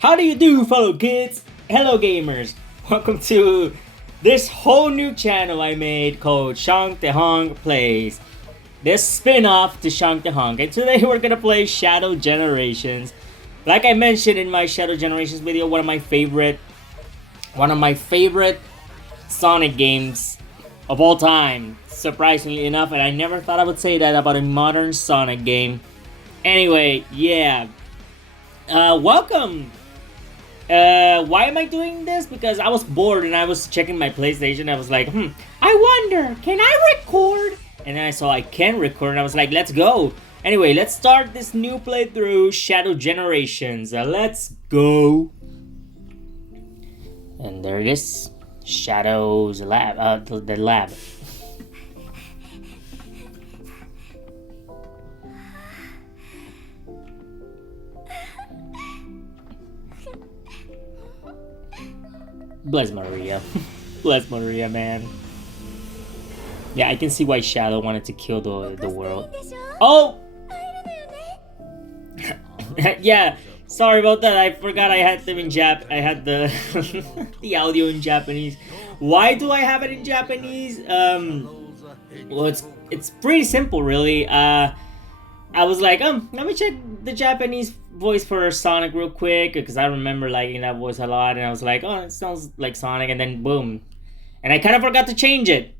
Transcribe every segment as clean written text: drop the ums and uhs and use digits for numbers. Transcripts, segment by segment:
How do you do, fellow kids? Hello gamers! Welcome to this whole new channel I made called ShonkTeHonk Plays. This spin-off to ShonkTeHonk, and today we're gonna play Shadow Generations. Like I mentioned in my Shadow Generations video, one of my favorite Sonic games of all time, surprisingly enough, and I never thought I would say that about a modern Sonic game. Anyway, yeah. Welcome! Why am I doing this? Because I was bored and I was checking my PlayStation. I was like, I wonder, can I record? And then I saw I can record and I was like, let's go. Anyway, let's start this new playthrough, Shadow Generations. Let's go. And there it is. Shadow's lab, the lab. Bless Maria. Bless Maria, man. Yeah, I can see why Shadow wanted to kill the world. Oh! Yeah, sorry about that. I forgot I had them in I had the the audio in Japanese. Why do I have it in Japanese? Well, it's pretty simple, really. I was like, let me check the Japanese voice for Sonic real quick, because I remember liking that voice a lot, and I was like, oh, it sounds like Sonic, and then boom. And I kind of forgot to change it.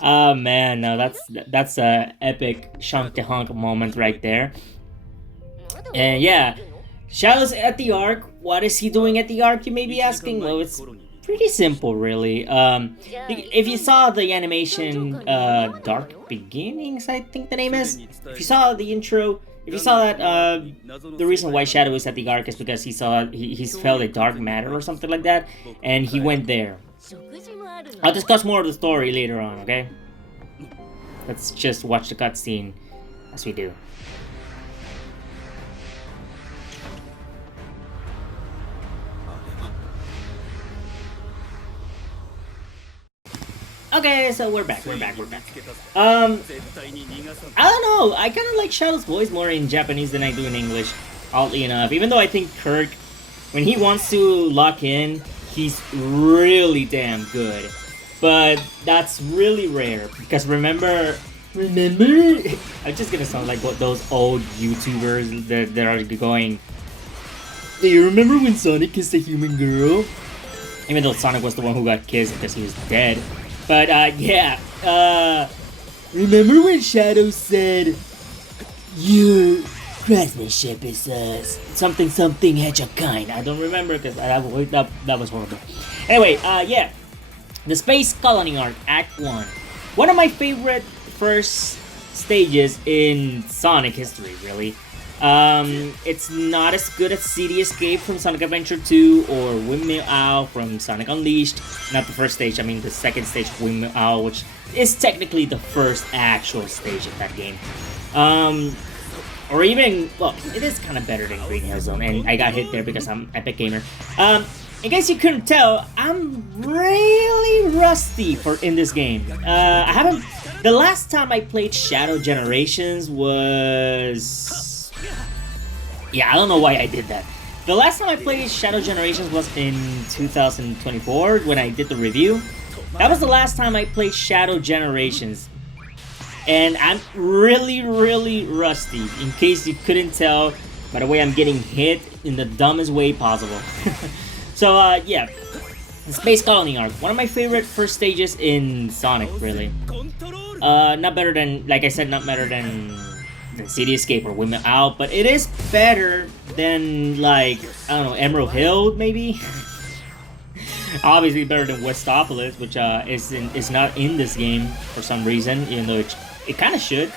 Oh man, no, that's a epic ShonkTeHonk moment right there. And yeah, Shadow's at the Ark. What is he doing at the Ark, you may be asking? Well, it's pretty simple, really. If you saw the animation Dark Beginnings, I think the name is. If you saw the intro, if you saw that, the reason why Shadow is at the Ark is because he felt a dark matter or something like that, and he went there. I'll discuss more of the story later on, okay? Let's just watch the cutscene as we do. Okay, so we're back. I don't know, I kind of like Shadow's voice more in Japanese than I do in English, oddly enough. Even though I think Kirk, when he wants to lock in, he's really damn good. But that's really rare, because remember? I'm just gonna sound like what those old YouTubers that are going, do you remember when Sonic kissed a human girl? Even though Sonic was the one who got kissed because he was dead. But, yeah, remember when Shadow said, your craftsmanship is, something hedgehog kind? I don't remember, because that was horrible. Anyway, yeah, the Space Colony Arc, Act 1. One of my favorite first stages in Sonic history, really. It's not as good as City Escape from Sonic Adventure 2 or Windmill Owl from Sonic Unleashed. Not the first stage, I mean the second stage, Windmill Owl, which is technically the first actual stage of that game. Or even, well, it is kind of better than Green Hill Zone, and I got hit there because I'm Epic Gamer. In case you couldn't tell, I'm really rusty in this game. The last time I played Shadow Generations was... Yeah, I don't know why I did that. The last time I played Shadow Generations was in 2024 when I did the review. That was the last time I played Shadow Generations. And I'm really rusty, in case you couldn't tell by the way I'm getting hit in the dumbest way possible. So, yeah. The Space Colony Arc. One of my favorite first stages in Sonic, really. Not better than, like I said, not better than City Escape or Windmill Owl, but it is better than, like, I don't know, Emerald Hill, maybe? Obviously better than Westopolis, which is not in this game for some reason, even though it kind of should.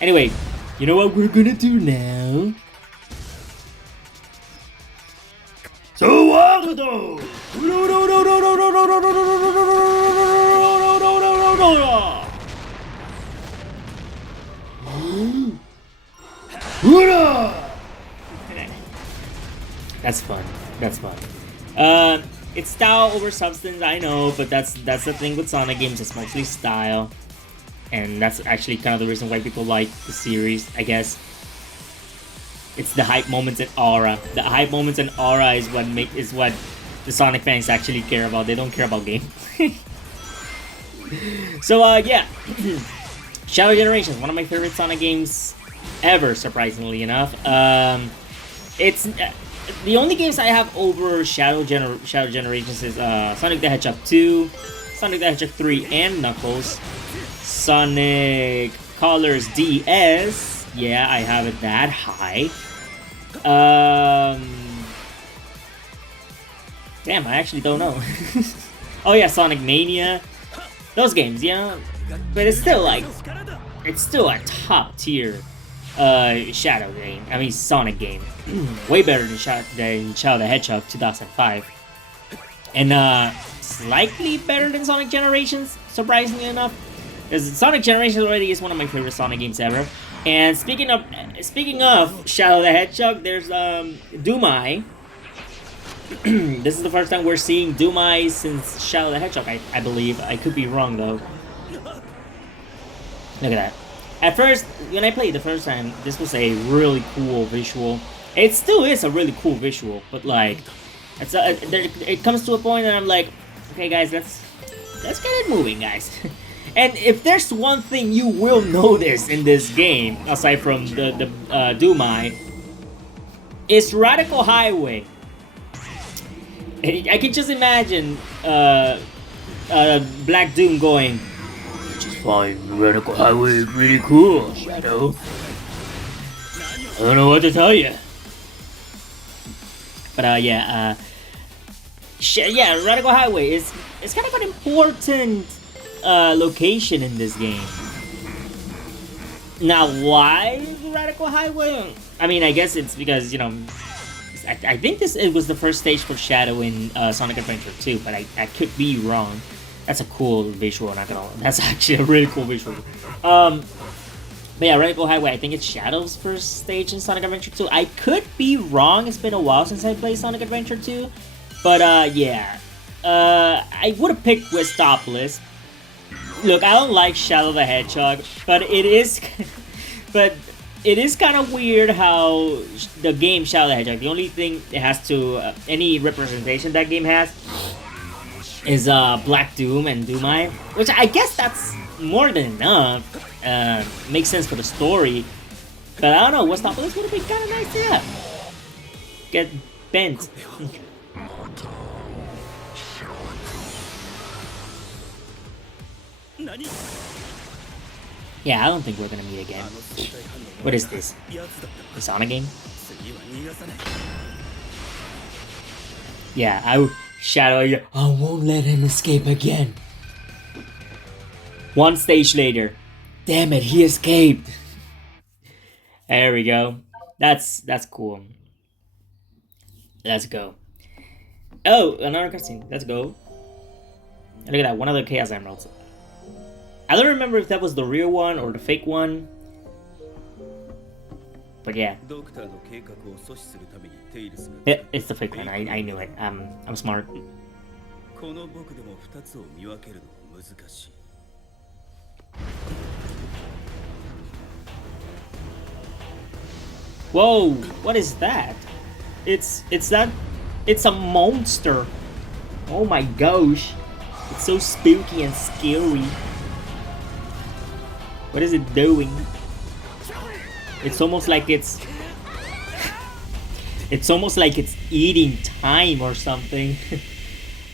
Anyway, you know what we're gonna do now? So what? That's fun. That's fun. It's style over substance, I know, but that's the thing with Sonic games. It's mostly style, and that's actually kind of the reason why people like the series, I guess. It's the hype moments and aura. The hype moments and aura is what the Sonic fans actually care about. They don't care about gameplay. So yeah, Shadow Generations, one of my favorite Sonic games ever, surprisingly enough. It's the only games I have over Shadow Generations is Sonic the Hedgehog 2, Sonic the Hedgehog 3, and Knuckles. Sonic Colors DS, yeah, I have it that high. Damn, I actually don't know. Oh yeah, Sonic Mania. Those games, yeah. But it's still like, it's still a top tier Shadow game. I mean, Sonic game. Way better than Shadow the Hedgehog 2005. And slightly better than Sonic Generations, surprisingly enough. Because Sonic Generations already is one of my favorite Sonic games ever. And speaking of Shadow the Hedgehog, there's Dumai. This is the first time we're seeing Dumai since Shadow the Hedgehog, I believe. I could be wrong though. Look at that. At first, when I played the first time, this was a really cool visual. It still is a really cool visual, but like, it comes to a point that I'm like, okay guys, let's get it moving, guys. And if there's one thing you will notice in this game, aside from the Dumai, it's Radical Highway. I can just imagine Black Doom going, "Just find Radical Highway is really cool, Shadow. I don't know what to tell you." But yeah, Radical Highway is kind of an important location in this game. Now, why Radical Highway? I mean, I guess it's because, you know, I think it was the first stage for Shadow in Sonic Adventure 2, but I could be wrong. That's a cool visual, not gonna lie. That's actually a really cool visual. But yeah, Radical Highway, I think it's Shadow's first stage in Sonic Adventure 2. I could be wrong, it's been a while since I played Sonic Adventure 2. But yeah, I would have picked Westopolis. Look, I don't like Shadow the Hedgehog, but it is kind of weird how the game Shadow the Hedgehog, the only thing it has to, any representation that game has is Black Doom and Dumai, which I guess that's more than enough. Makes sense for the story, but I don't know, Westopolis would have been kind of nice, yeah. Get bent. Yeah, I don't think we're gonna meet again. What is this? A Sonic game? Yeah, Shadow, I won't let him escape again. One stage later. Damn it, he escaped. There we go. That's cool. Let's go. Oh, another cutscene. Let's go. Look at that, one of the Chaos Emeralds. I don't remember if that was the real one or the fake one. But yeah. Yeah, it's the fake one. I knew it. I'm smart. Whoa, what is that? It's a monster. Oh my gosh. It's so spooky and scary. What is it doing? It's almost like it's eating time or something.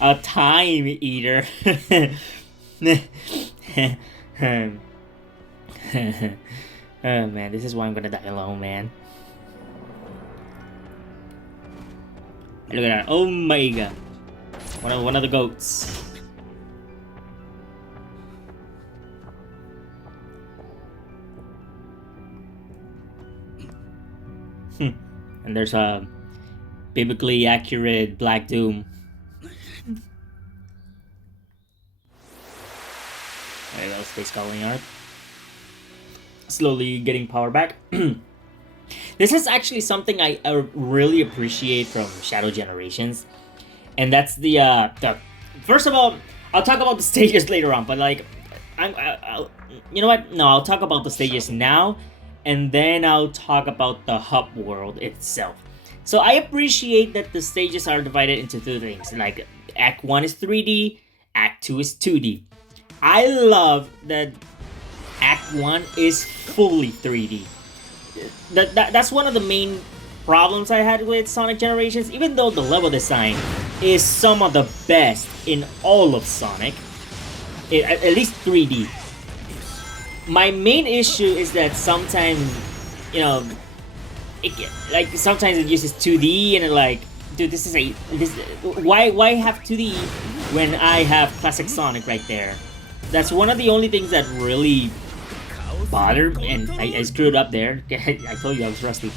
A time eater. Oh man, this is why I'm gonna die alone, man. Look at that. Oh my god. One of the goats. And there's a biblically accurate Black Doom. There you go, Space Calling Art. Slowly getting power back. This is actually something I really appreciate from Shadow Generations. And that's the first of all, I'll talk about the stages later on, but like, you know what? No, I'll talk about the stages now. and then I'll talk about the hub world itself. So I appreciate that the stages are divided into two things. Like Act 1 is 3D, Act 2 is 2D. I love that Act 1 is fully 3D. That's one of the main problems I had with Sonic Generations. Even though the level design is some of the best in all of Sonic, at least 3D. My main issue is that sometimes, you know, like sometimes it uses 2D and like, dude, why have 2D when I have classic Sonic right there? That's one of the only things that really bothered, and I screwed up there. I told you I was rusty.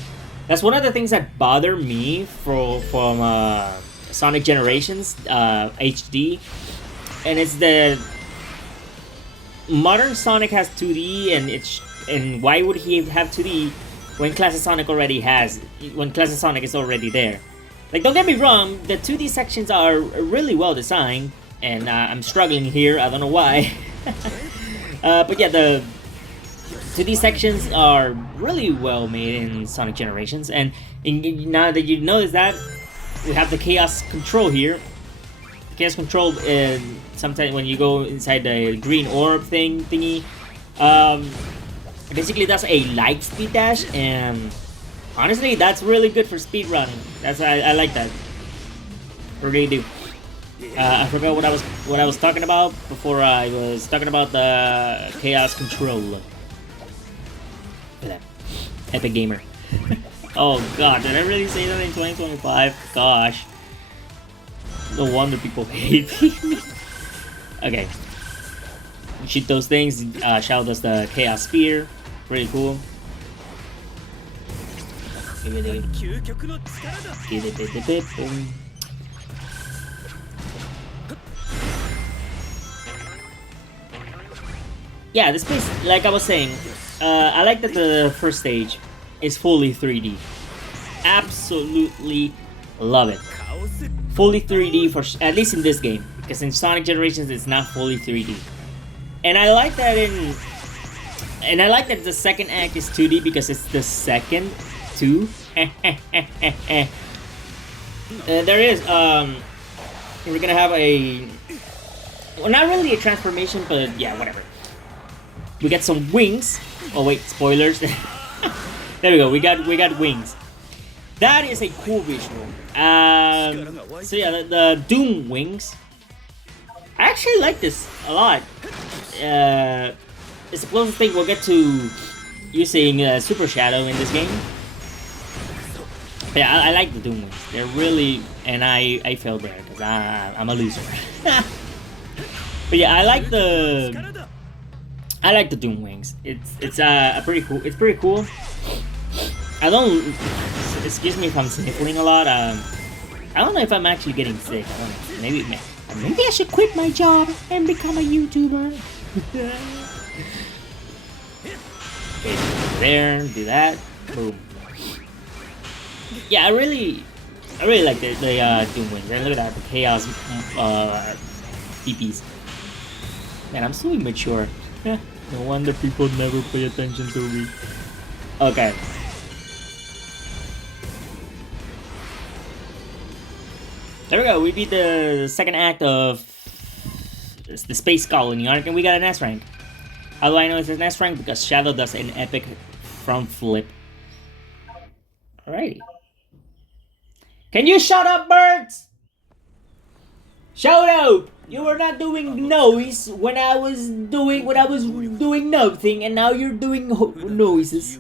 That's one of the things that bother me from Sonic Generations HD, and it's the modern Sonic has 2D, and why would he have 2D when Classic Sonic is already there? Like, don't get me wrong, the 2D sections are really well designed, and I'm struggling here, I don't know why. But yeah, the 2D sections are really well made in Sonic Generations, and now that you notice that, we have the Chaos Control here. The Chaos Control, sometimes when you go inside the green orb thingy, basically that's a light speed dash, and honestly, that's really good for speed running. I like that. Really do. I forgot what I was talking about before. I was talking about the Chaos Control. Look at that, Epic Gamer. Oh god, did I really say that in 2025? Gosh, no wonder people hate me. Okay, shoot those things. Shadow does the Chaos Spear. Pretty cool. Yeah, this place, like I was saying, I like that the first stage is fully 3D. Absolutely love it. Fully 3D for at least in this game, because in Sonic Generations it's not fully 3D. And I like that the second act is 2D because it's the second too. There is we're gonna have well, not really a transformation, but yeah, whatever. We got some wings. Oh wait, spoilers. There we go. We got wings. That is a cool visual. So yeah, the Doom wings. I actually like this a lot. It's the closest thing we'll get to using Super Shadow in this game. But yeah, I like the Doom wings. They're really, and I failed there because I'm a loser. But yeah, I like the Doom wings. It's pretty cool. It's pretty cool. I don't. Excuse me if I'm sniffling a lot. I don't know if I'm actually getting sick. I don't know. Maybe I should quit my job and become a YouTuber. Okay, there, do that. Boom. Yeah, I really like the Doom wings. And look at that, the Chaos BPs. Man, I'm so immature. No wonder people never pay attention to me. Okay. There we go. We beat the second act of the Space Colony arc, and we got an S rank. How do I know it's an S rank? Because Shadow does an epic front flip. Alrighty. Can you shut up, birds? Shout out! You were not doing noise when I was doing nothing, and now you're doing noises.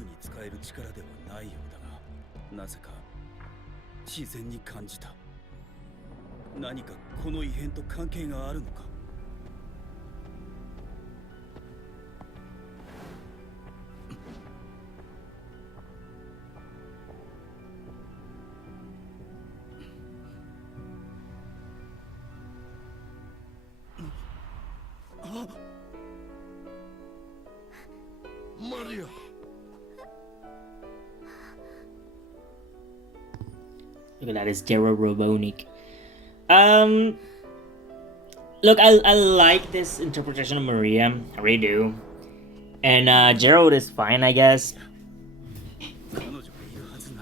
Mario. Look at that, it's Gerald Robotnik. Look, I like this interpretation of Maria. I really do. And Gerald is fine, I guess.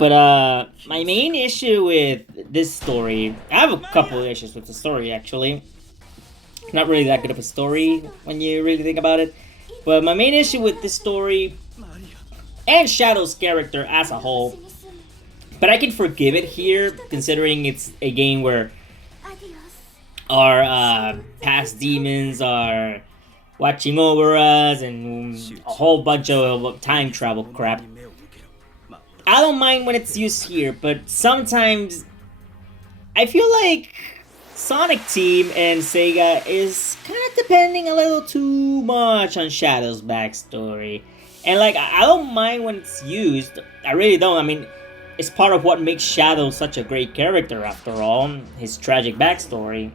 But my main issue with this story, I have a couple of issues with the story actually. Not really that good of a story when you really think about it. But my main issue with this story and Shadow's character as a whole, but I can forgive it here considering it's a game where our past demons are watching over us and a whole bunch of time travel crap. I don't mind when it's used here, but sometimes I feel like Sonic Team and Sega is kind of depending a little too much on Shadow's backstory. And like, I don't mind when it's used, I really don't. I mean, it's part of what makes Shadow such a great character after all, his tragic backstory.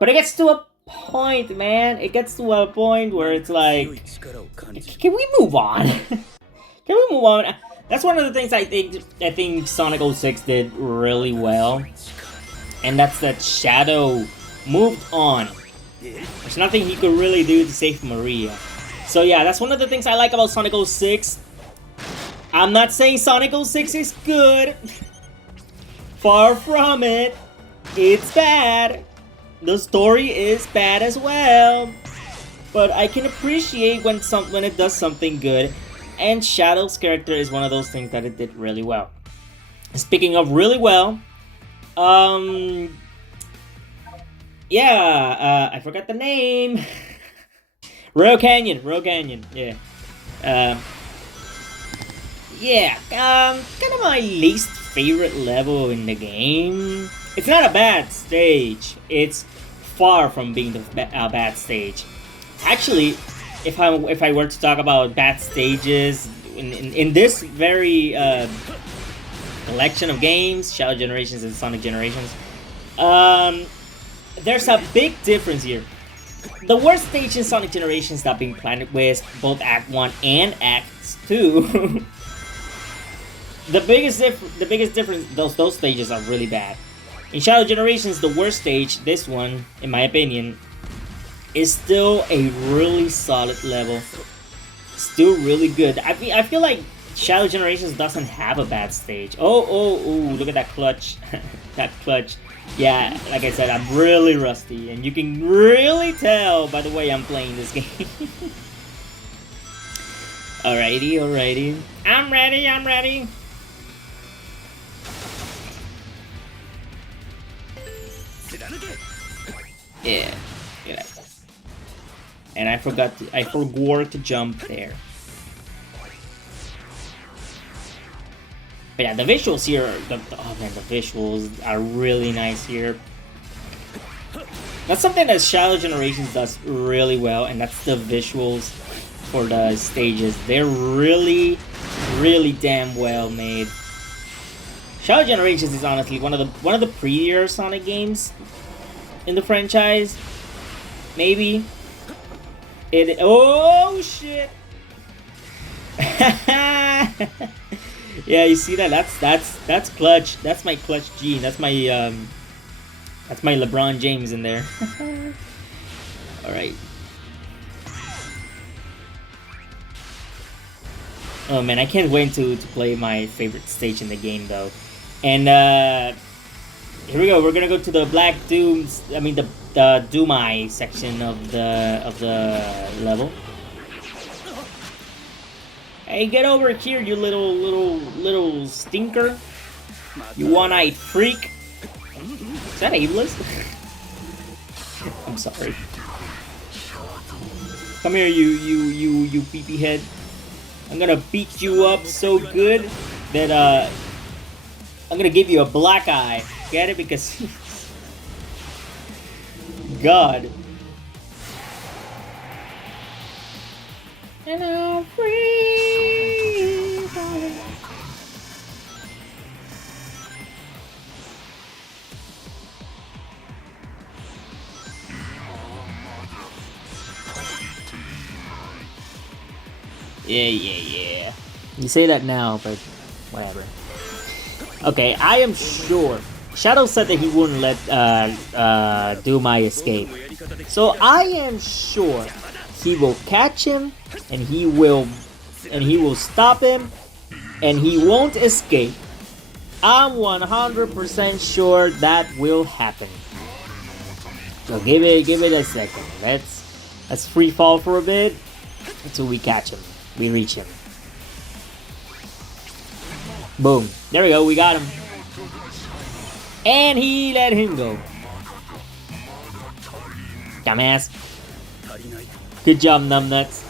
But it gets to a point, man, it gets to a point where it's like, can we move on? Can we move on? That's one of the things I think Sonic 06 did really well. And that's that Shadow moved on. There's nothing he could really do to save Maria. So yeah, that's one of the things I like about Sonic 06. I'm not saying Sonic 06 is good. Far from it. It's bad. The story is bad as well. But I can appreciate when it does something good. And Shadow's character is one of those things that it did really well. Speaking of really well, yeah, I forgot the name. Royal Canyon, yeah. Yeah, kind of my least favorite level in the game. It's not a bad stage. It's far from being a bad stage. Actually, if I were to talk about bad stages in this very collection of games, Shadow Generations and Sonic Generations, there's a big difference here. The worst stage in Sonic Generations that being Planet Wisp, both Act 1 and Act 2. the biggest difference, those stages are really bad. In Shadow Generations, the worst stage, this one, in my opinion, is still a really solid level. Still really good. I feel like Shadow Generations doesn't have a bad stage. Oh, look at that clutch. That clutch. Yeah, like I said, I'm really rusty, and you can really tell by the way I'm playing this game. Alrighty. I'm ready. Yeah, look at that. And I forgot to jump there. But yeah, the visuals here, oh man, the visuals are really nice here. That's something that Shadow Generations does really well, and that's the visuals for the stages. They're really, really damn well made. Shadow Generations is honestly one of the prettier Sonic games in the franchise. Maybe. Oh shit! Yeah, you see that? That's clutch. That's my clutch gene. That's my LeBron James in there. All right. Oh man, I can't wait to play my favorite stage in the game though. And here we go. We're gonna go to the Black Dooms. I mean the Doomai section of the level. Hey, get over here, you little stinker. You one-eyed freak. Is that ableist? I'm sorry. Come here, you peepee head. I'm gonna beat you up so good that I'm gonna give you a black eye. Get it? Because God. And I'm free. Yeah. You say that now, but whatever. Okay, I am sure. Shadow said that he wouldn't let Doomai escape. So I am sure he will catch him, and he will stop him, and he won't escape. I'm 100% sure that will happen. So give it a second. Let's free fall for a bit until we catch him. We reach him. Boom. There we go. We got him. And he let him go. Dumbass. Good job, numbnuts.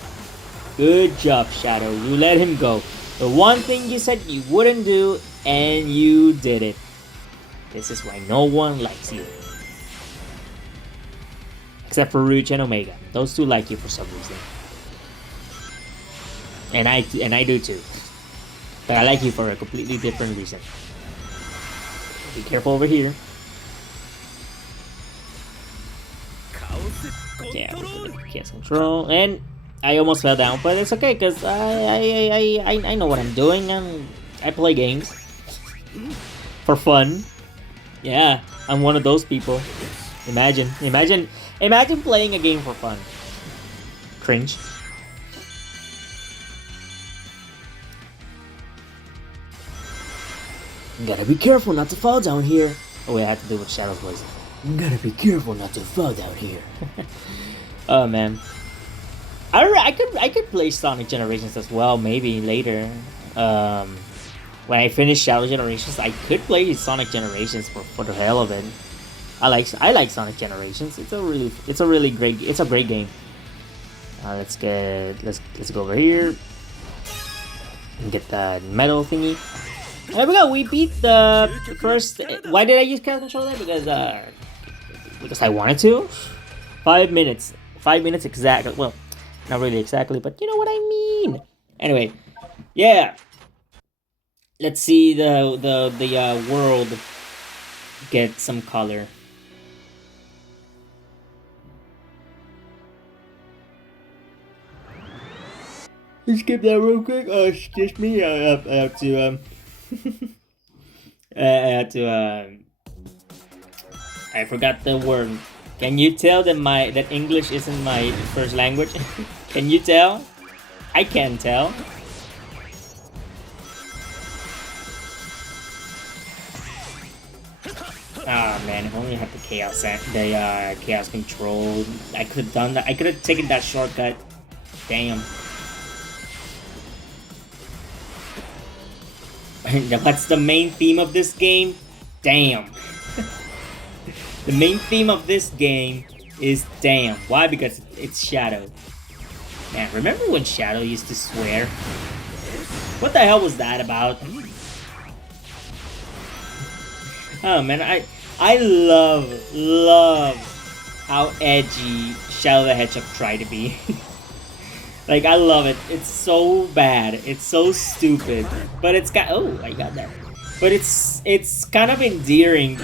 Good job, Shadow. You let him go. The one thing you said you wouldn't do, and you did it. This is why no one likes you. Except for Rouge and Omega. Those two like you for some reason. And I do too. But I like you for a completely different reason. Be careful over here. Yeah, chaos control, and I almost fell down, but it's okay because I know what I'm doing, and I play games for fun. Yeah, I'm one of those people. Imagine playing a game for fun. Cringe. You gotta be careful not to fall down here. Oh wait, I have to do with Shadow's voice. You gotta be careful not to fall down here. Oh man, I could play Sonic Generations as well. Maybe later, when I finish Shadow Generations, I could play Sonic Generations for the hell of it. I like Sonic Generations. It's a great game. Let's go over here and get the metal thingy. There we go. We beat the first. Why did I use Chaos Control there? Because I wanted to. 5 minutes. 5 minutes exactly. Well, not really exactly, but you know what I mean. Anyway, yeah. Let's see the world get some color. Let's skip that real quick. Oh, it's just me. I have to I forgot the word. Can you tell that English isn't my first language? Can you tell? I can tell. Ah man, if only I had the chaos control. I could have done that. I could have taken that shortcut. Damn. What's the main theme of this game? Damn. The main theme of this game is damn. Why? Because it's Shadow. Man, remember when Shadow used to swear? What the hell was that about? Oh man, I love how edgy Shadow the Hedgehog tried to be. Like, I love it. It's so bad. It's so stupid. But it's got... Oh, I got that. But it's kind of endearing.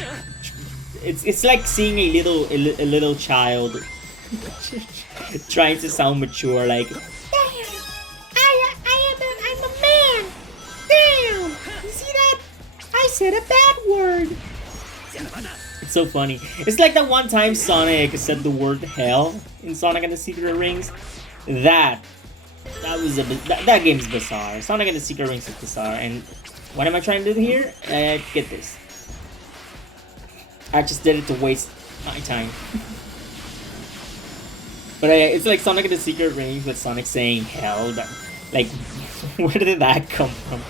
It's like seeing a little child trying to sound mature, like, damn, I'm a man. Damn, you see that? I said a bad word. It's so funny. It's like that one time Sonic said the word hell in Sonic and the Secret Rings. That game's bizarre. Sonic and the Secret Rings is bizarre. And what am I trying to do here? Get this. I just did it to waste my time. But it's like Sonic and the Secret Rings with Sonic saying hell. Like, where did that come from?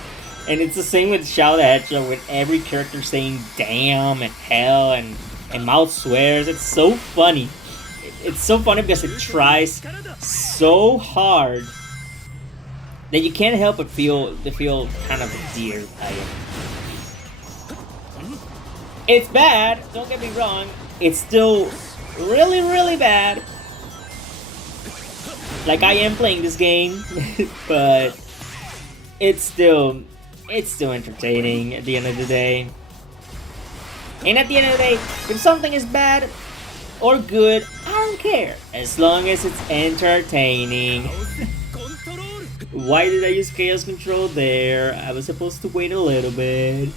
And it's the same with Shadow the Hedgehog, with every character saying damn and hell and mouth swears. It's so funny. It's so funny because it tries so hard that you can't help but feel kind of endeared by it. It's bad, don't get me wrong. It's still really, really bad. Like, I am playing this game, but it's still entertaining at the end of the day. And at the end of the day, if something is bad or good, I don't care. As long as it's entertaining. Why did I use Chaos Control there? I was supposed to wait a little bit.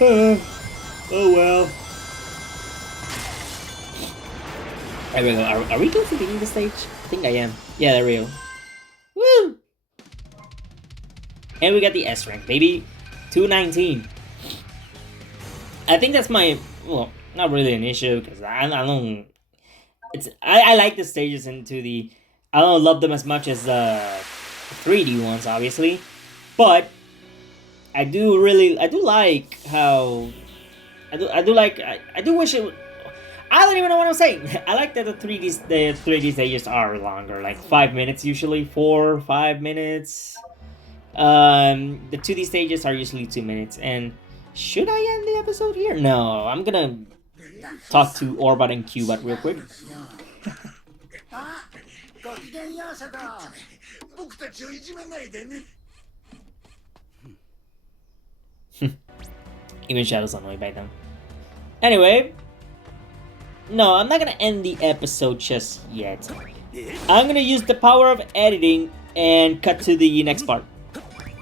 Oh well. There we go. Are we close to beating the stage? I think I am. Yeah, there we go. Woo! And we got the S rank, baby. 219. I think that's my, well, not really an issue because I don't. I like the stages into the. I don't love them as much as the 3D ones, obviously, but I do like how I do wish it. I don't even know what I'm saying. I like that the 3D stages are longer, like 5 minutes usually, 4 or 5 minutes. The 2D stages are usually 2 minutes. And should I end the episode here? No, I'm gonna talk to Orbat and Cubat real quick. Even Shadow's annoyed by them. Anyway, no, I'm not gonna end the episode just yet. I'm gonna use the power of editing and cut to the next part.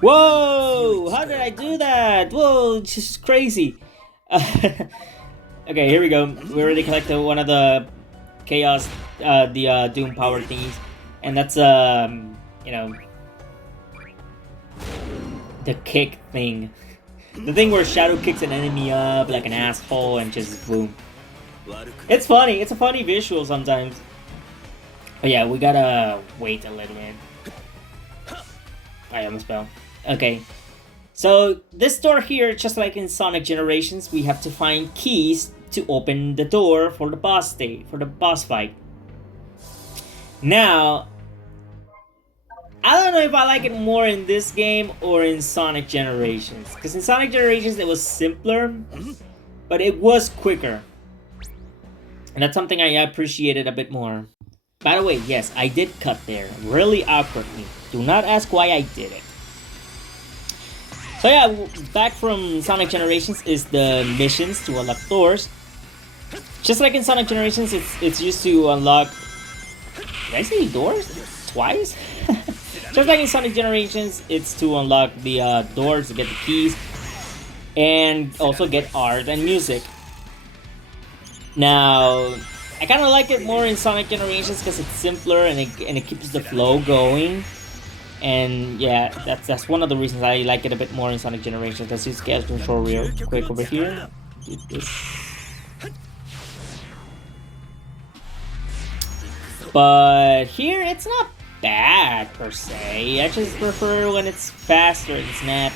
Whoa! How did I do that? Whoa, it's just crazy. Okay, here we go. We already collected one of the chaos, the doom power thingies, and that's you know, the kick thing. The thing where Shadow kicks an enemy up like an asshole and just boom. It's funny. It's a funny visual sometimes. But yeah, we gotta wait a little bit. I almost fell. Okay. So this door here, just like in Sonic Generations, we have to find keys to open the door for the boss fight. Now, I don't know if I like it more in this game or in Sonic Generations. Because in Sonic Generations it was simpler, but it was quicker. And that's something I appreciated a bit more. By the way, yes, I did cut there. Really awkwardly. Do not ask why I did it. So yeah, back from Sonic Generations is the missions to unlock doors. Just like in Sonic Generations, it's used to unlock... Did I say doors? Twice? Just like in Sonic Generations, it's to unlock the doors, to get the keys, and also get art and music. Now, I kind of like it more in Sonic Generations because it's simpler and it keeps the flow going. And yeah, that's one of the reasons I like it a bit more in Sonic Generations. Let's just get control real quick over here. Do this. But here, it's not bad per se. I just prefer when it's faster and snap.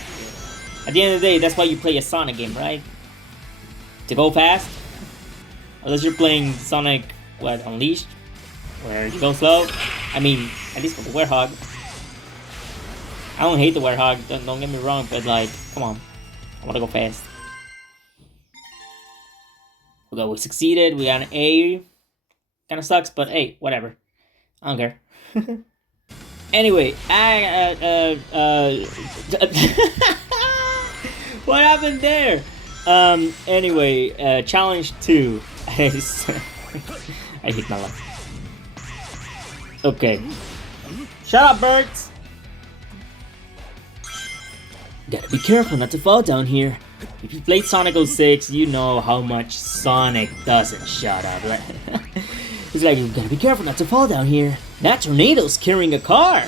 At the end of the day, that's why you play a Sonic game, right? To go fast. Unless you're playing Sonic, what, Unleashed? Where you go slow. I mean, at least for the Werehog. I don't hate the Werehog, don't get me wrong, but like, come on. I wanna go fast. Okay, we succeeded, we got an A. Kinda sucks, but hey, whatever. I don't care. Anyway, what happened there? Anyway, challenge 2. I hate my life. Okay. Shut up, birds! Gotta be careful not to fall down here. If you played Sonic 06, you know how much Sonic doesn't shut up. He's like, you gotta be careful not to fall down here. That tornado's carrying a car.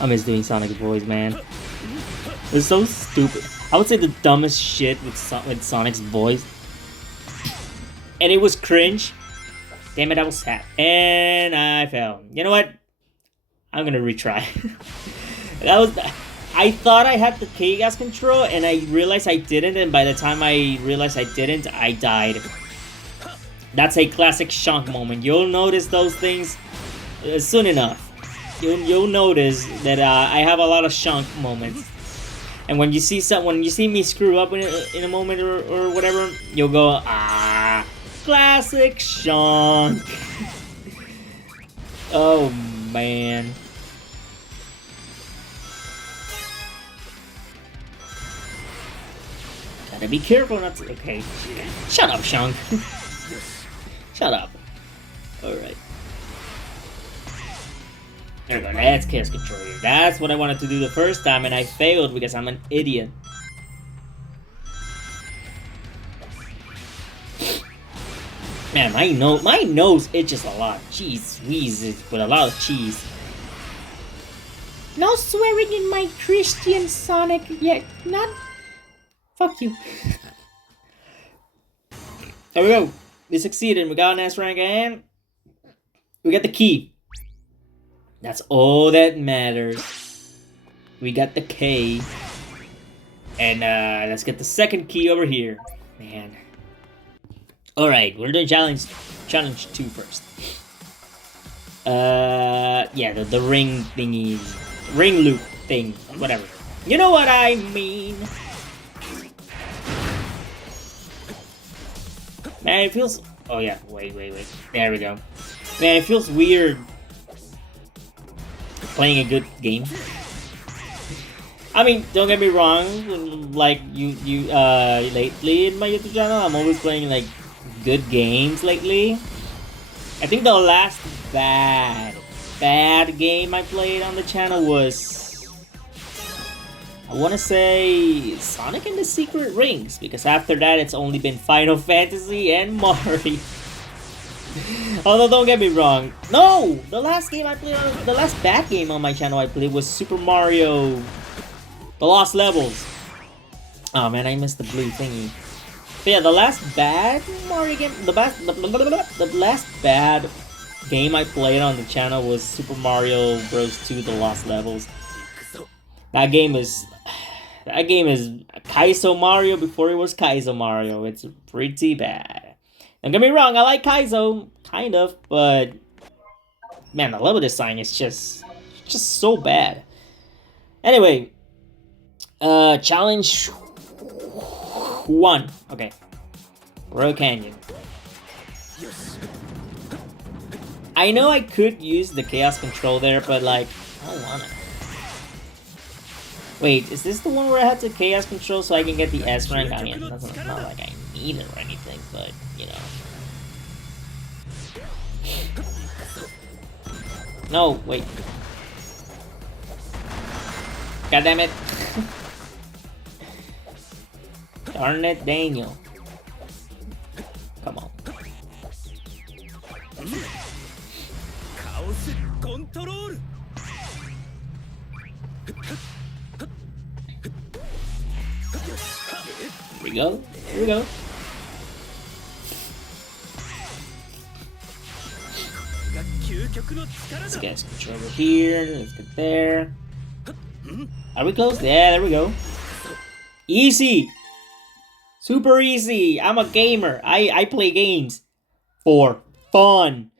I miss doing Sonic's voice, man. It's so stupid. I would say the dumbest shit with Sonic's voice. And it was cringe. Damn it, I was sad. And I fell. You know what? I'm gonna retry. I thought I had the K-Gas control, and I realized I didn't, and by the time I realized I didn't, I died. That's a classic Shonk moment. You'll notice those things soon enough. You'll notice that I have a lot of Shonk moments. And when you see me screw up in a moment or whatever, you'll go, ah, classic Shonk. Oh man. Gotta be careful not to. Okay. Shut up, Shonk. Shut up. Alright. There we go. That's chaos control here. That's what I wanted to do the first time, and I failed because I'm an idiot. Man, my nose itches a lot. Jeez, wheezes with a lot of cheese. No swearing in my Christian Sonic yet. Not Fuck you. There we go. We succeeded. We got an S rank and we got the key. That's all that matters. We got the K. And let's get the second key over here. Man. Alright, we're doing challenge 2 first. Yeah, the ring thingies. Ring loop thing. Whatever. You know what I mean. Man, it feels... Oh yeah, wait. There we go. Man, it feels weird playing a good game. I mean, don't get me wrong, like, lately in my YouTube channel, I'm always playing, like, good games lately. I think the last bad game I played on the channel was... I want to say Sonic and the Secret Rings, because after that it's only been Final Fantasy and Mario. Although don't get me wrong, no, the last bad game on my channel I played was Super Mario, The Lost Levels. Oh man, I missed the blue thingy. But yeah, the last bad Mario game, the last bad game I played on the channel was Super Mario Bros. 2: The Lost Levels. That game is Kaizo Mario before it was Kaizo Mario. It's pretty bad. Don't get me wrong, I like Kaizo, kind of, but man, the level design is just so bad. Anyway, challenge 1. Okay, Royal Canyon. I know I could use the Chaos Control there, but like, I don't wanna. Wait, is this the one where I have to Chaos Control so I can get the S rank? I mean, that's not like I need it or anything, but, you know. No, wait. God damn it. Darn it, Daniel. Come on. Here we go. Here we go. Let's get control over here. Let's get there. Are we close? Yeah, there we go. Easy. Super easy. I'm a gamer. I play games for fun.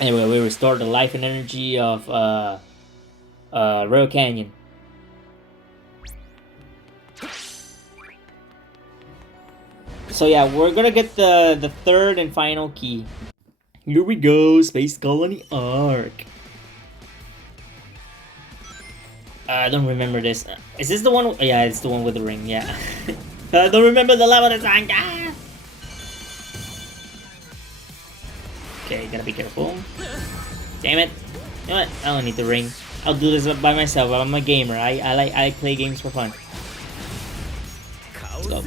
Anyway, we restore the life and energy of Royal Canyon. So yeah, we're gonna get the third and final key. Here we go, Space Colony Arc. I don't remember this. Is this the one? Yeah, it's the one with the ring. Yeah. I don't remember the level design. Ah! Okay, gotta be careful. Damn it! You know what? I don't need the ring. I'll do this by myself. I'm a gamer. I play games for fun. Let's go.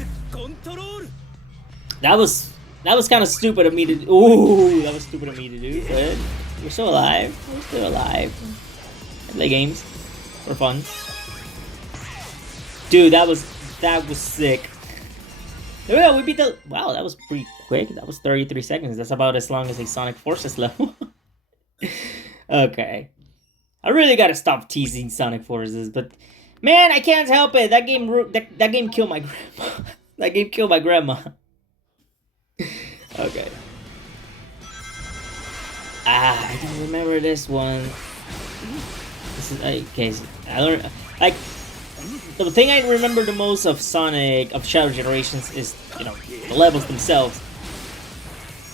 That was kind of stupid of me to do. Ooh, that was stupid of me to do. But we're still alive. We're still alive. I play games for fun. Dude, that was sick. There we go. We beat the. Wow, that was pretty quick. That was 33 seconds. That's about as long as a Sonic Forces level. Okay. I really gotta stop teasing Sonic Forces, but man, I can't help it. That game killed my grandma. That game killed my grandma. Okay. I don't remember this one. This is okay. So I learned like the thing I remember the most of Sonic of Shadow Generations is, you know, the levels themselves.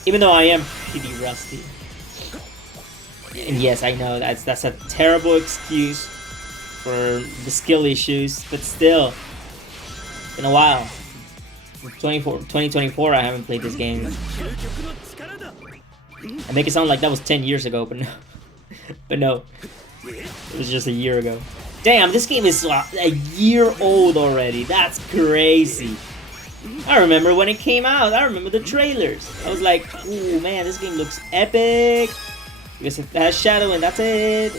Even though I am pretty rusty. And yes, I know that's a terrible excuse for the skill issues, but still, in a while. 2024, I haven't played this game. I make it sound like that was 10 years ago, but no. But no. It was just a year ago. Damn, this game is a year old already. That's crazy. I remember when it came out. I remember the trailers. I was like, ooh, man, this game looks epic. Because it has Shadow and that's it.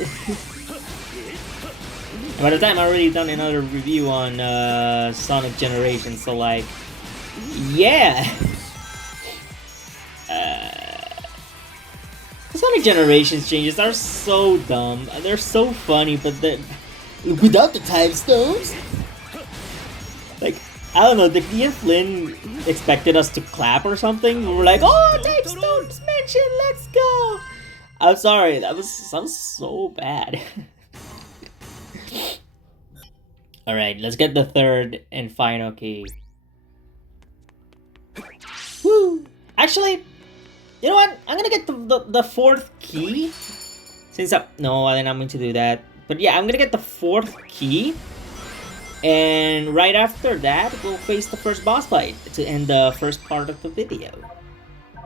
By the time I already done another review on Sonic Generations, so like, yeah. Sonic Generations changes are so dumb. They're so funny, but without the time stones, like, I don't know, did Ian Flynn expected us to clap or something? We were like, oh, time stones mentioned, let's go. I'm sorry, that sounds so bad. Alright, let's get the third and final key. Woo! Actually, you know what? I'm gonna get the fourth key. Since no, I didn't mean to do that. But yeah, I'm gonna get the fourth key. And right after that, we'll face the first boss fight to end the first part of the video.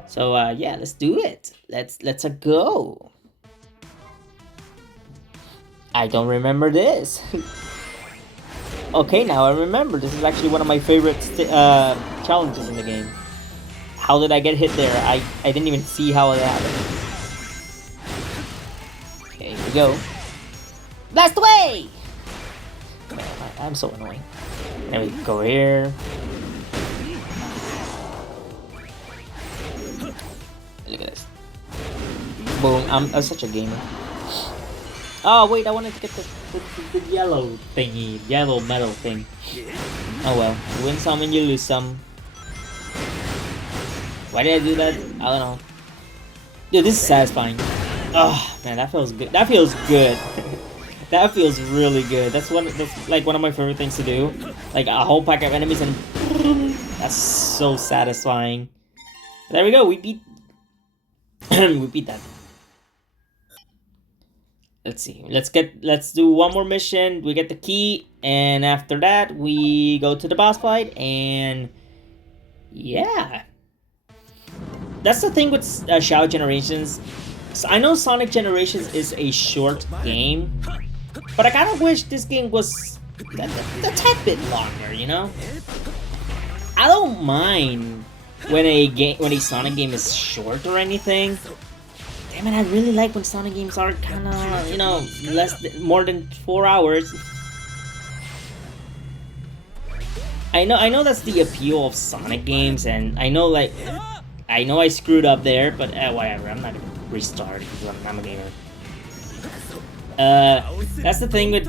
So yeah, let's do it. Let's go. I don't remember this. Okay, now I remember. This is actually one of my favorite challenges in the game. How did I get hit there? I didn't even see how it happened. Okay, here we go. Blast away! I'm so annoying. There we go here. Look at this. Boom, I'm such a gamer. Oh wait, I wanted to get the yellow thingy, yellow metal thing. Oh well, you win some and you lose some. Why did I do that? I don't know. Dude, this is satisfying. Oh man, that feels good. That feels good. That feels really good. That's like one of my favorite things to do. Like a whole pack of enemies and that's so satisfying. There we go. We beat. We beat that. Let's see. Let's do one more mission. We get the key, and after that, we go to the boss fight, and yeah. That's the thing with Shadow Generations. So I know Sonic Generations is a short game, but I kind of wish this game was a tad bit longer. You know, I don't mind when a Sonic game is short or anything. Damn it, I really like when Sonic games are kind of, you know, more than 4 hours. I know that's the appeal of Sonic games, and I know I screwed up there, but whatever. I'm not gonna restart because I'm a gamer. That's the thing with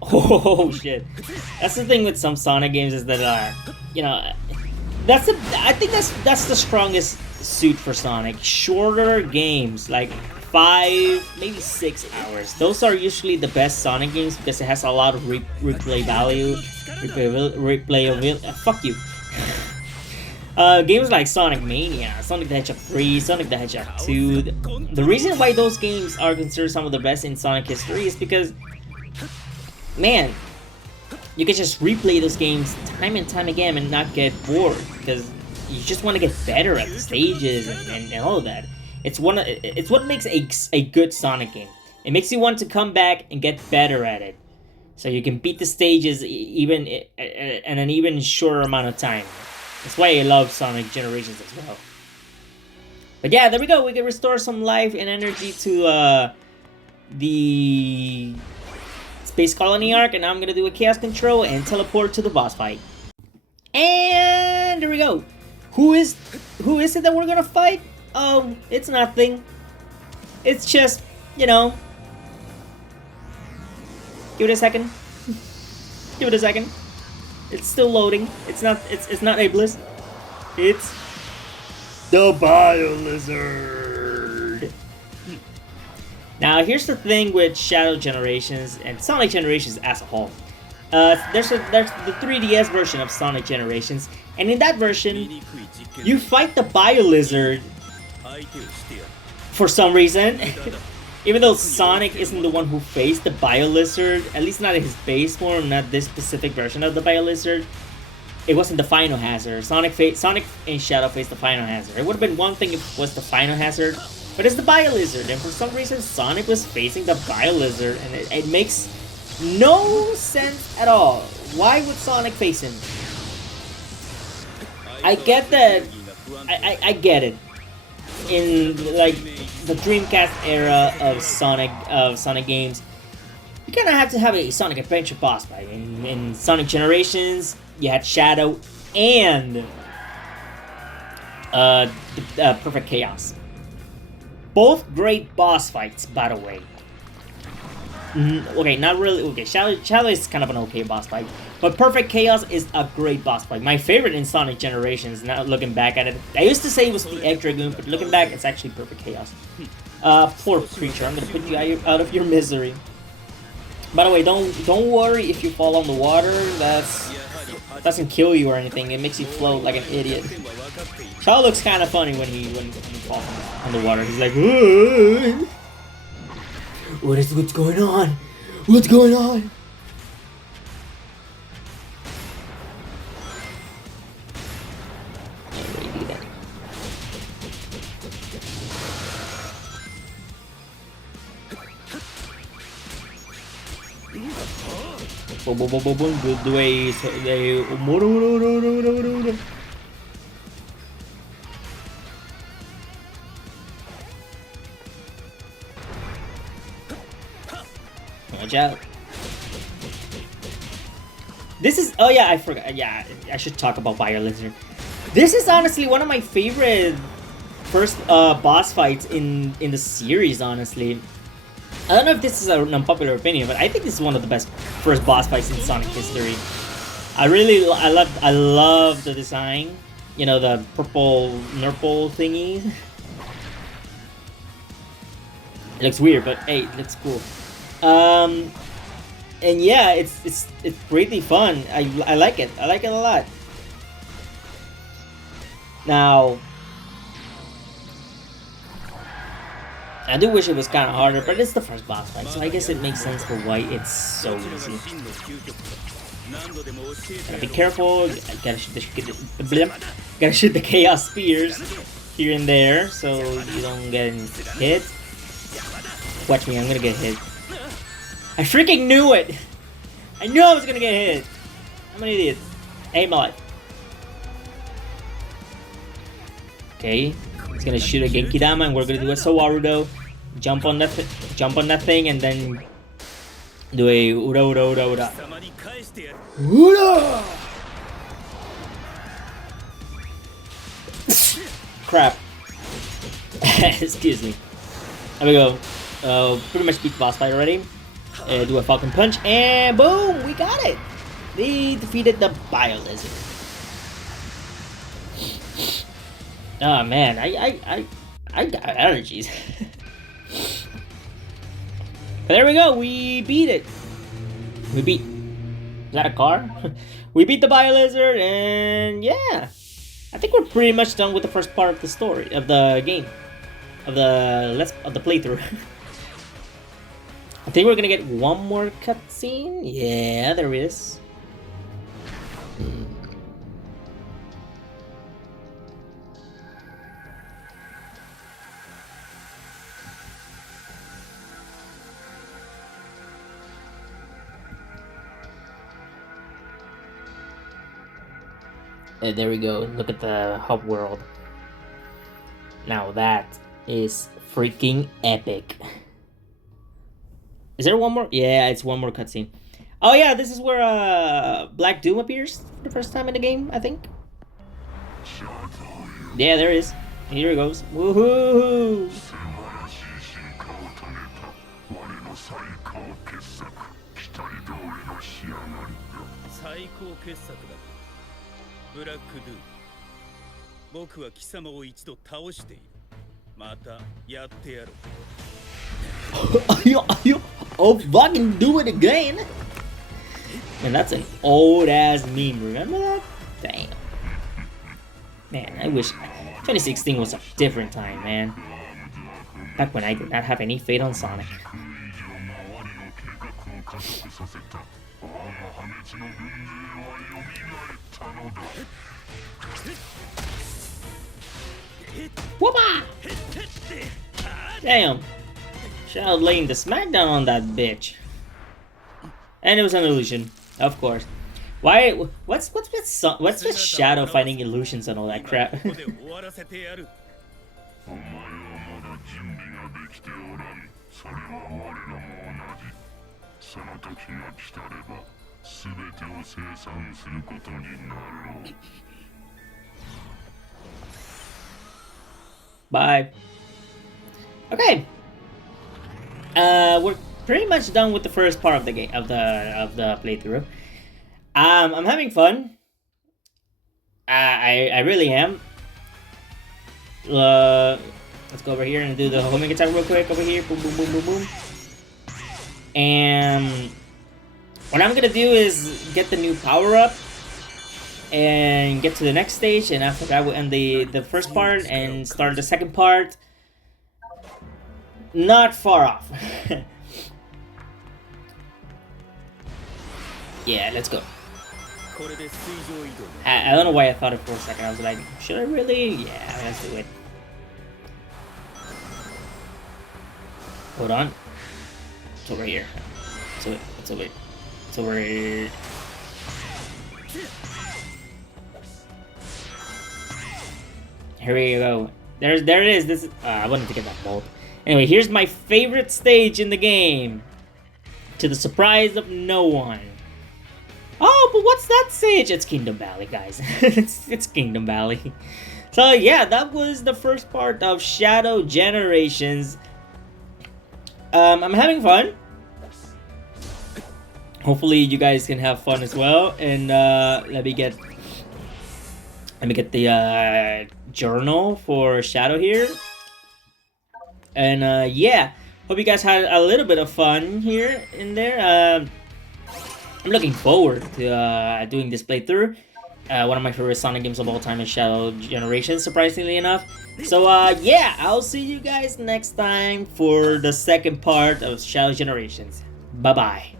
oh shit. That's the thing with some Sonic games is that you know, I think that's the strongest suit for Sonic. Shorter games, like 5, maybe 6 hours. Those are usually the best Sonic games because it has a lot of replay value, replayability. Fuck you. Games like Sonic Mania, Sonic the Hedgehog 3, Sonic the Hedgehog 2. The reason why those games are considered some of the best in Sonic history is because, man, you can just replay those games time and time again and not get bored because you just want to get better at the stages and all of that. It's what makes a good Sonic game. It makes you want to come back and get better at it, so you can beat the stages even in an even shorter amount of time. That's why I love Sonic Generations as well. But yeah, there we go. We can restore some life and energy to the Space Colony arc, and now I'm gonna do a Chaos Control and teleport to the boss fight. And there we go. Who is it that we're gonna fight? Oh, it's nothing. It's just, you know. Give it a second. Give it a second. It's still loading. It's not Ableist. It's the Bio-Lizard. Now here's the thing with Shadow Generations and Sonic Generations as a whole. There's the 3DS version of Sonic Generations, and in that version, you fight the Bio-Lizard for some reason. Even though Sonic isn't the one who faced the Bio-Lizard, at least not in his base form, not this specific version of the Bio-Lizard, it wasn't the Final Hazard. Sonic and Shadow faced the Final Hazard. It would have been one thing if it was the Final Hazard, but it's the Bio-Lizard, and for some reason Sonic was facing the Bio-Lizard, and it makes no sense at all. Why would Sonic face him? I get that. I get it. In like the Dreamcast era of Sonic games, you kind of have to have a Sonic Adventure boss fight. In Sonic Generations, you had Shadow and Perfect Chaos. Both great boss fights, by the way. Okay, not really. Okay, Shadow is kind of an okay boss fight, but Perfect Chaos is a great boss fight. My favorite in Sonic Generations. Now looking back at it, I used to say it was the Egg Dragoon, but looking back, it's actually Perfect Chaos. Poor creature, I'm gonna put you out of your misery. By the way, don't worry if you fall on the water. That doesn't kill you or anything. It makes you float like an idiot. Shadow looks kind of funny when he falls on the water. He's like, "Whoa. What's going on? What's going on?" Good way. Watch out. This is, oh yeah, I forgot. Yeah, I should talk about Bio Lizard. This is honestly one of my favorite first boss fights in the series, honestly. I don't know if this is an unpopular opinion, but I think this is one of the best first boss fights in Sonic history. I love the design. You know, the purple nurple thingy. It looks weird, but hey, it looks cool. And yeah, it's greatly fun. I like it. I like it a lot. Now, I do wish it was kind of harder, but it's the first boss fight, so I guess it makes sense for why it's so easy. Gotta be careful. Gotta shoot the Chaos Spears here and there, so you don't get hit. Watch me, I'm gonna get hit. I freaking knew it! I knew I was gonna get hit! I'm an idiot. I hate my life. Okay, he's gonna shoot a Genki Dama and we're gonna do a Sawarudo. Jump on that thing and then do a Ura Ura Ura Ura. Ura! Crap. Excuse me. There we go. Pretty much beat the boss fight already. Do a Falcon Punch, and boom, we got it! We defeated the Bio Lizard. Oh man, I got allergies. But there we go, we beat it. Is that a car? We beat the Bio Lizard, and yeah. I think we're pretty much done with the first part of the story, of the game. Of the playthrough. I think we're gonna get one more cutscene. Yeah, there is. And there we go. Look at the hub world. Now that is freaking epic. Is there one more? Yeah, it's one more cutscene. Oh yeah, this is where Black Doom appears for the first time in the game, I think. Yeah, there is. Here it goes. Woohoo! Oh, fucking do it again! Man, that's an old ass meme. Remember that? Damn. Man, I wish 2016 was a different time, man. Back when I did not have any fate on Sonic. Whoopah! Damn. Shadow laying the smackdown on that bitch. And it was an illusion, of course. Why? What's with Shadow fighting illusions and all that crap? その時が来たれば全てを清算することになろう。 Bye. Okay. We're pretty much done with the first part of the game of the playthrough. I'm having fun. I really am. Let's go over here and do the homing attack real quick over here. Boom, boom, boom, boom, boom. And what I'm gonna do is get the new power up and get to the next stage, and after that we'll end the first part and start the second part. Not far off. Yeah, let's go. I don't know why I thought it for a second. I was like, should I really? Yeah, let's do it. Hold on. It's over here. It's over. It's over here. Here we go. There it is. This I wanted to get that bolt. Anyway, here's my favorite stage in the game. To the surprise of no one. Oh, but what's that stage? It's Kingdom Valley, guys. it's Kingdom Valley. So yeah, that was the first part of Shadow Generations. I'm having fun. Hopefully you guys can have fun as well. And let me get the journal for Shadow here. And yeah, hope you guys had a little bit of fun here in there. I'm looking forward to doing this playthrough. One of my favorite Sonic games of all time is Shadow Generations, surprisingly enough. So yeah, I'll see you guys next time for the second part of Shadow Generations. Bye bye.